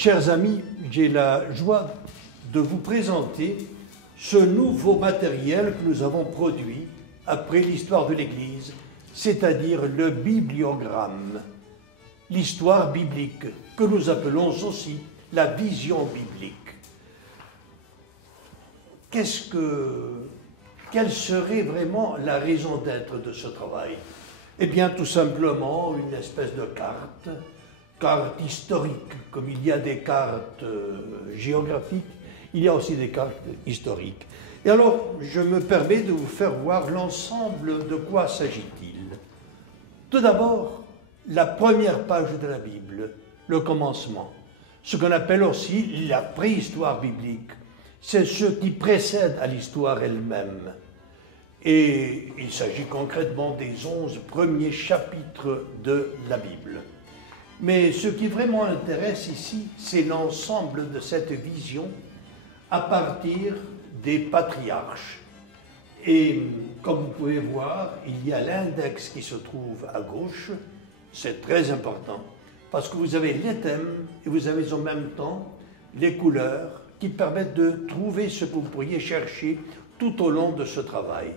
Chers amis, j'ai la joie de vous présenter ce nouveau matériel que nous avons produit après l'histoire de l'Église, c'est-à-dire le bibliogramme, l'histoire biblique, que nous appelons aussi la vision biblique. Quelle serait vraiment la raison d'être de ce travail? Eh bien, tout simplement, une espèce de carte historique. Comme il y a des cartes géographiques, il y a aussi des cartes historiques. Et alors, je me permets de vous faire voir l'ensemble de quoi s'agit-il. Tout d'abord, la première page de la Bible, le commencement, ce qu'on appelle aussi la préhistoire biblique. C'est ce qui précède à l'histoire elle-même. Et il s'agit concrètement des 11 premiers chapitres de la Bible. Mais ce qui vraiment intéresse ici, c'est l'ensemble de cette vision à partir des patriarches. Et comme vous pouvez voir, il y a l'index qui se trouve à gauche. C'est très important parce que vous avez les thèmes et vous avez en même temps les couleurs qui permettent de trouver ce que vous pourriez chercher tout au long de ce travail.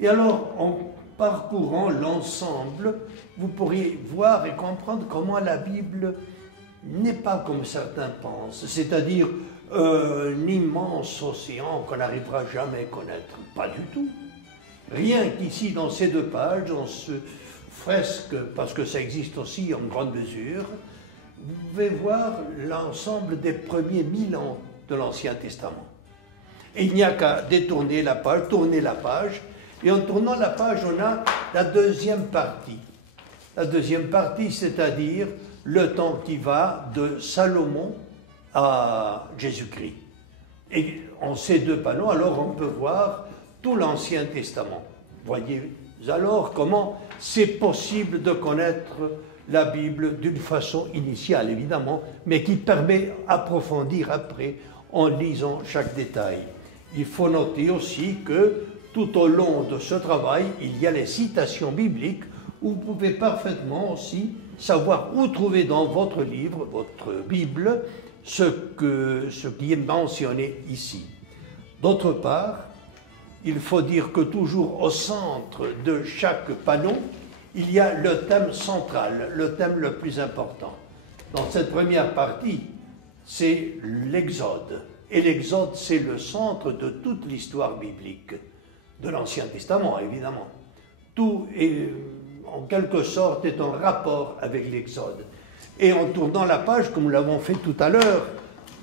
Et alors, en parcourant l'ensemble, vous pourriez voir et comprendre comment la Bible n'est pas comme certains pensent, c'est-à-dire un immense océan qu'on n'arrivera jamais à connaître. Pas du tout. Rien qu'ici, dans ces 2 pages, dans ce fresque, parce que ça existe aussi en grande mesure, vous pouvez voir l'ensemble des premiers 1000 ans de l'Ancien Testament. Et il n'y a qu'à détourner la page, tourner la page, et en tournant la page, on a la deuxième partie. La deuxième partie, c'est-à-dire le temps qui va de Salomon à Jésus-Christ. Et en ces 2 panneaux, alors on peut voir tout l'Ancien Testament. Voyez alors comment c'est possible de connaître la Bible d'une façon initiale, évidemment, mais qui permet d'approfondir après en lisant chaque détail. Il faut noter aussi que tout au long de ce travail, il y a les citations bibliques où vous pouvez parfaitement aussi savoir où trouver dans votre livre, votre Bible, ce qui est mentionné ici. D'autre part, il faut dire que toujours au centre de chaque panneau, il y a le thème central, le thème le plus important. Dans cette première partie, c'est l'Exode. Et l'Exode, c'est le centre de toute l'histoire biblique, de l'Ancien Testament, évidemment. Tout, est, en quelque sorte, est en rapport avec l'Exode. Et en tournant la page, comme nous l'avons fait tout à l'heure,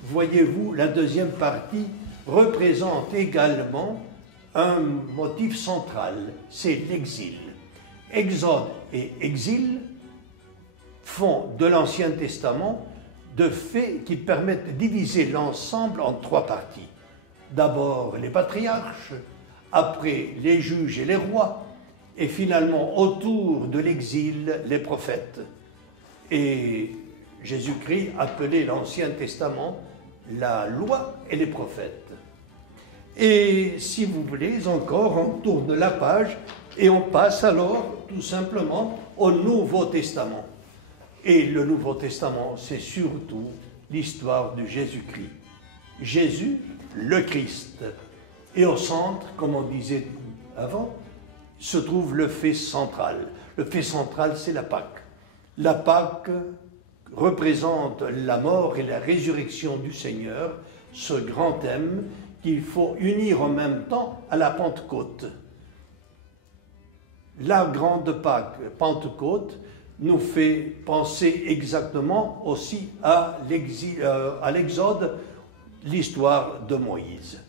voyez-vous, la deuxième partie représente également un motif central, c'est l'exil. Exode et exil font de l'Ancien Testament de faits qui permettent de diviser l'ensemble en 3 parties. D'abord les patriarches, après les juges et les rois, et finalement autour de l'exil, les prophètes. Et Jésus-Christ appelait l'Ancien Testament la loi et les prophètes. Et si vous voulez encore, on tourne la page et on passe alors tout simplement au Nouveau Testament. Et le Nouveau Testament, c'est surtout l'histoire de Jésus-Christ. Jésus, le Christ. Et au centre, comme on disait avant, se trouve le fait central. Le fait central, c'est la Pâque. La Pâque représente la mort et la résurrection du Seigneur, ce grand thème qu'il faut unir en même temps à la Pentecôte. La grande Pâque, Pentecôte, nous fait penser exactement aussi à l'Exode, l'histoire de Moïse.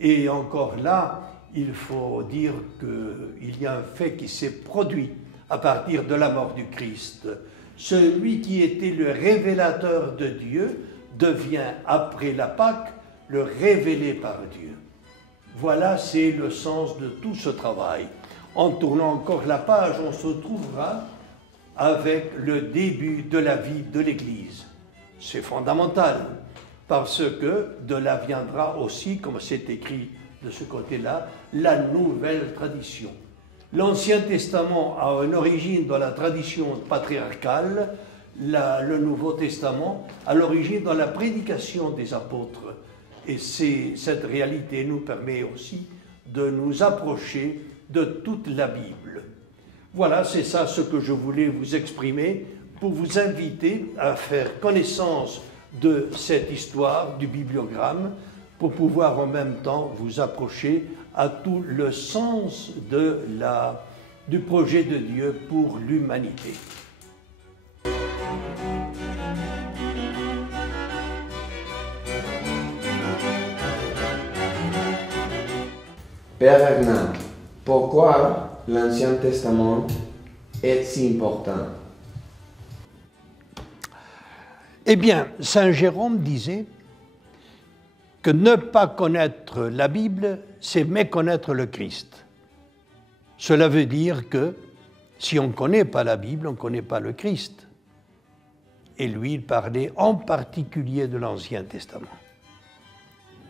Et encore là, il faut dire qu'il y a un fait qui s'est produit à partir de la mort du Christ. Celui qui était le révélateur de Dieu devient, après la Pâque, le révélé par Dieu. Voilà, c'est le sens de tout ce travail. En tournant encore la page, on se trouvera avec le début de la vie de l'Église. C'est fondamental, parce que de là viendra aussi, comme c'est écrit de ce côté-là, la nouvelle tradition. L'Ancien Testament a une origine dans la tradition patriarcale, le Nouveau Testament à l'origine dans la prédication des apôtres. Et cette réalité nous permet aussi de nous approcher de toute la Bible. Voilà, c'est ça ce que je voulais vous exprimer pour vous inviter à faire connaissance de cette histoire du bibliogramme pour pouvoir en même temps vous approcher à tout le sens du projet de Dieu pour l'humanité. Père Agnan, pourquoi l'Ancien Testament est si important? Eh bien, Saint Jérôme disait que ne pas connaître la Bible, c'est méconnaître le Christ. Cela veut dire que si on ne connaît pas la Bible, on ne connaît pas le Christ. Et lui, il parlait en particulier de l'Ancien Testament.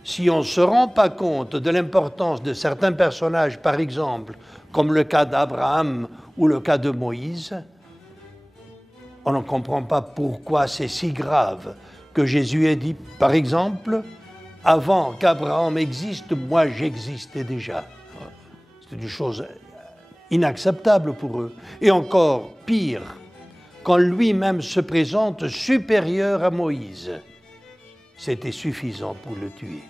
Si on ne se rend pas compte de l'importance de certains personnages, par exemple, comme le cas d'Abraham ou le cas de Moïse, on ne comprend pas pourquoi c'est si grave que Jésus ait dit, par exemple, « Avant qu'Abraham existe, moi j'existais déjà ». C'est une chose inacceptable pour eux. Et encore pire, quand lui-même se présente supérieur à Moïse, c'était suffisant pour le tuer.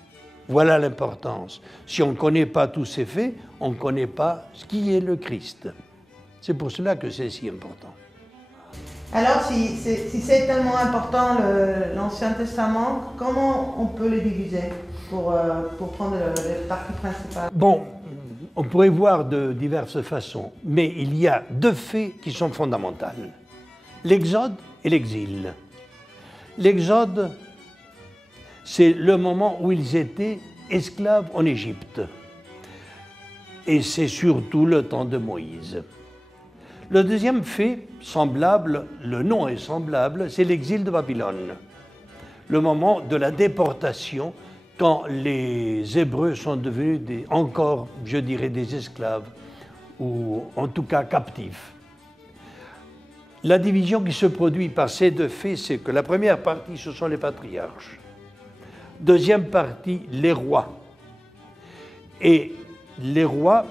Voilà l'importance. Si on ne connaît pas tous ces faits, on ne connaît pas ce qui est le Christ. C'est pour cela que c'est si important. Alors, si c'est tellement important l'Ancien Testament, comment on peut le diviser pour prendre le partie principale? Bon, on pourrait voir de diverses façons, mais il y a deux faits qui sont fondamentaux. L'Exode et l'exil. L'Exode, c'est le moment où ils étaient esclaves en Égypte. Et c'est surtout le temps de Moïse. Le deuxième fait, semblable, le nom est semblable, c'est l'exil de Babylone. Le moment de la déportation, quand les Hébreux sont devenus encore, je dirais, des esclaves, ou en tout cas captifs. La division qui se produit par ces deux faits, c'est que la première partie, ce sont les patriarches. Deuxième partie, les rois. Et les rois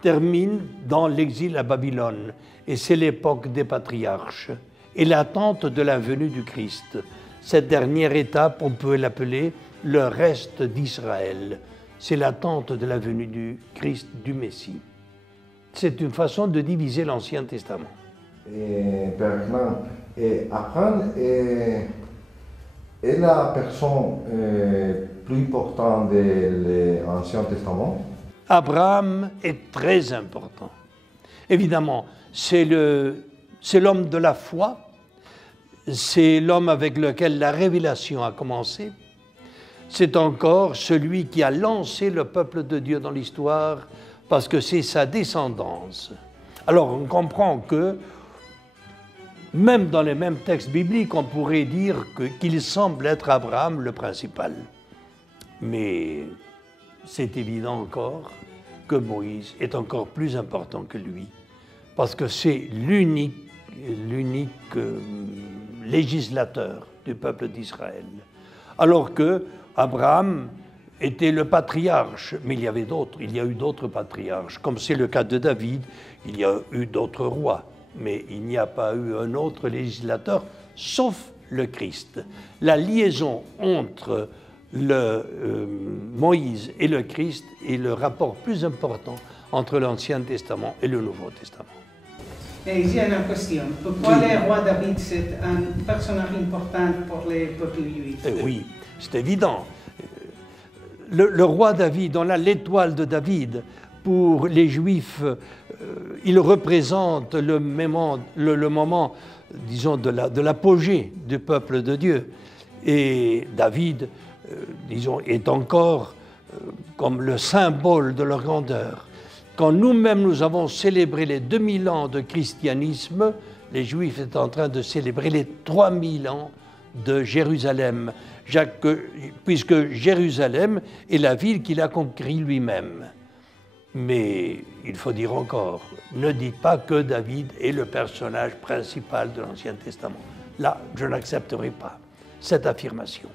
terminent dans l'exil à Babylone. Et c'est l'époque des patriarches et l'attente de la venue du Christ. Cette dernière étape, on peut l'appeler le reste d'Israël. C'est l'attente de la venue du Christ, du Messie. C'est une façon de diviser l'Ancien Testament. Père Agnan, Abraham est la personne plus importante de l'Ancien Testament? Abraham est très important. Évidemment, c'est l'homme de la foi, c'est l'homme avec lequel la révélation a commencé, c'est encore celui qui a lancé le peuple de Dieu dans l'histoire parce que c'est sa descendance. Alors on comprend que même dans les mêmes textes bibliques, on pourrait dire qu'il semble être Abraham le principal. Mais c'est évident encore que Moïse est encore plus important que lui, parce que c'est l'unique législateur du peuple d'Israël. Alors que Abraham était le patriarche, mais il y a eu d'autres patriarches, comme c'est le cas de David, il y a eu d'autres rois, mais il n'y a pas eu un autre législateur, sauf le Christ. La liaison entre Moïse et le Christ est le rapport plus important entre l'Ancien Testament et le Nouveau Testament. Et il y a une question. Pourquoi le roi David c'est un personnage important pour les peuples juifs? Oui, c'est évident. Le roi David, on a l'étoile de David. Pour les Juifs, il représente le moment, disons, de l'apogée du peuple de Dieu. Et David, disons, est encore comme le symbole de leur grandeur. Quand nous-mêmes nous avons célébré les 2000 ans de christianisme, les Juifs étaient en train de célébrer les 3000 ans de Jérusalem, puisque Jérusalem est la ville qu'il a conquérie lui-même. Mais il faut dire encore, ne dites pas que David est le personnage principal de l'Ancien Testament. Là, je n'accepterai pas cette affirmation.